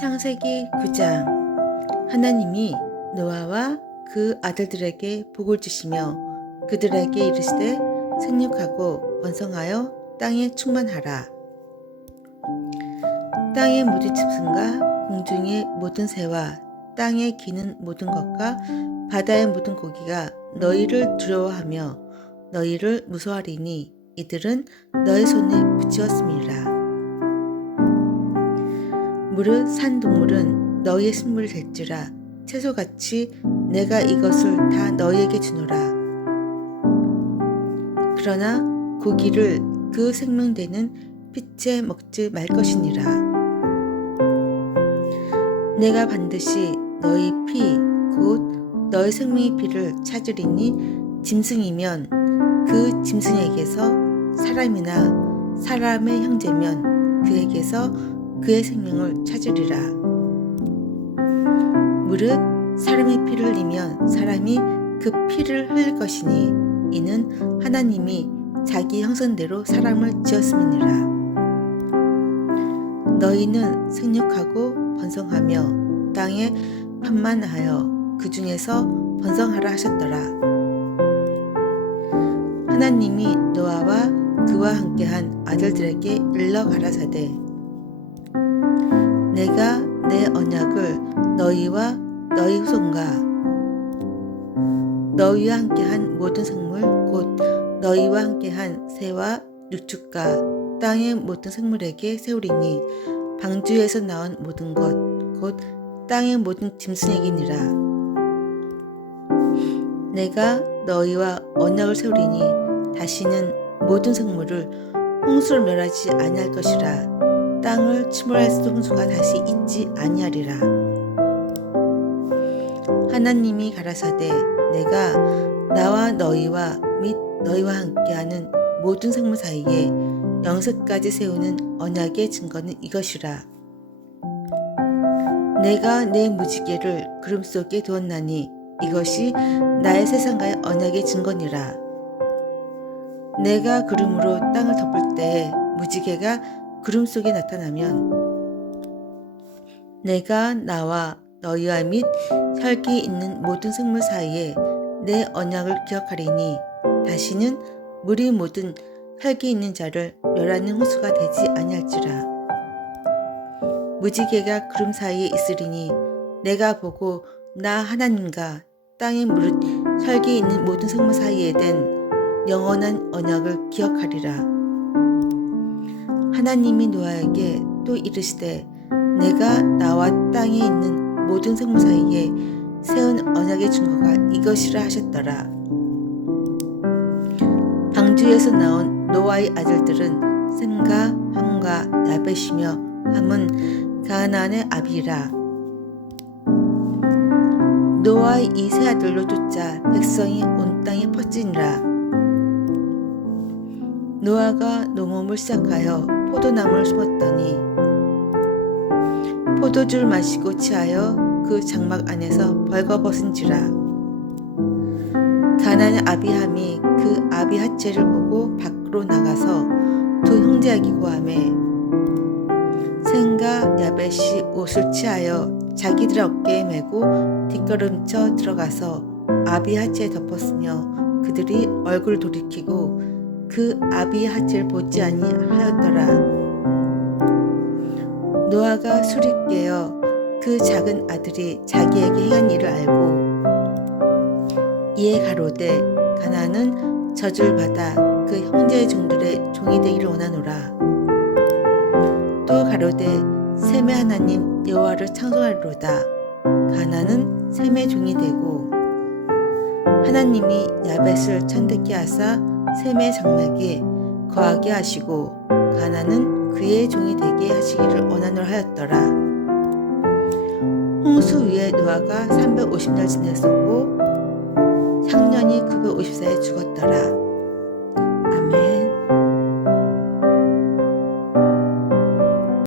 창세기 9장 하나님이 노아와 그 아들들에게 복을 주시며 그들에게 이르시되 생육하고 번성하여 땅에 충만하라. 땅의 모든 짐승과 공중의 모든 새와 땅에 기는 모든 것과 바다의 모든 고기가 너희를 두려워하며 너희를 무서워하리니 이들은 너희 손에 붙이었음이라. 무릇 산 동물은 너희의 식물을 될지라 채소같이 내가 이것을 다 너희에게 주노라. 그러나 고기를 그 생명되는 빛에 먹지 말 것이니라. 내가 반드시 너희 피, 곧 너희 생명의 피를 찾으리니 짐승이면 그 짐승에게서 사람이나 사람의 형제면 그에게서 그의 생명을 찾으리라. 무릇 사람의 피를 흘리면 사람이 그 피를 흘릴 것이니 이는 하나님이 자기 형상대로 사람을 지었음이니라. 너희는 생육하고 번성하며 땅에 판만하여 그 중에서 번성하라 하셨더라. 하나님이 노아와 그와 함께한 아들들에게 일러 가라사대 너희와 너희 후손과 너희와 함께한 모든 생물 곧 너희와 함께한 새와 육축과 땅의 모든 생물에게 세우리니 방주에서 나온 모든 것 곧 땅의 모든 짐승에게니라. 내가 너희와 언약을 세우리니 다시는 모든 생물을 홍수를 멸하지 아니할 것이라. 땅을 침몰할 수 홍수가 다시 있지 아니하리라 하나님이 가라사대 내가 나와 너희와 및 너희와 함께하는 모든 생물 사이에 영세까지 세우는 언약의 증거는 이것이라. 내가 내 무지개를 구름 속에 두었나니 이것이 나의 세상과의 언약의 증거니라. 내가 구름으로 땅을 덮을 때에 무지개가 구름 속에 나타나면 내가 나와 너희와 및 혈기 있는 모든 생물 사이에 내 언약을 기억하리니 다시는 물이 모든 혈기 있는 자를 멸하는 호수가 되지 아니할지라. 무지개가 구름 사이에 있으리니 내가 보고 나 하나님과 땅에 무릇 혈기 있는 모든 생물 사이에 된 영원한 언약을 기억하리라. 하나님이 노아에게 또 이르시되 내가 나와 땅에 있는 모든 생물 사이에 세운 언약의 증거가 이것이라 하셨더라. 방주에서 나온 노아의 아들들은 셈과 함과 야벳이며 함은 가나안의 아비라. 노아의 이 세 아들로 쫓아 백성이 온 땅에 퍼지니라. 노아가 농업을 시작하여 포도나무를 심었더니 포도주를 마시고 취하여 그 장막 안에서 벌거벗은지라 가난의 아비함이 그 아비 하체를 보고 밖으로 나가서 두 형제에게 고함해 생가 야벳이 옷을 취하여 자기들 어깨에 메고 뒷걸음쳐 들어가서 아비 하체에 덮었으며 그들이 얼굴 돌이키고 그 아비 하체를 보지 아니하였더라. 노아가 술이 깨어 그 작은 아들이 자기에게 행한 일을 알고 이에 가로되 가나는 저주를 받아 그 형제의 종들의 종이 되기를 원하노라. 또 가로되 셈의 하나님 여호와를 창송하리로다. 가나는 셈의 종이 되고 하나님이 야벳을 천대케 하사 셈의 장막에 거하게 하시고 가나는 그의 종이 되게 하시기를 원하노라 하였더라. 홍수 위에 노아가 350년 지냈었고 향년이 950세에 죽었더라.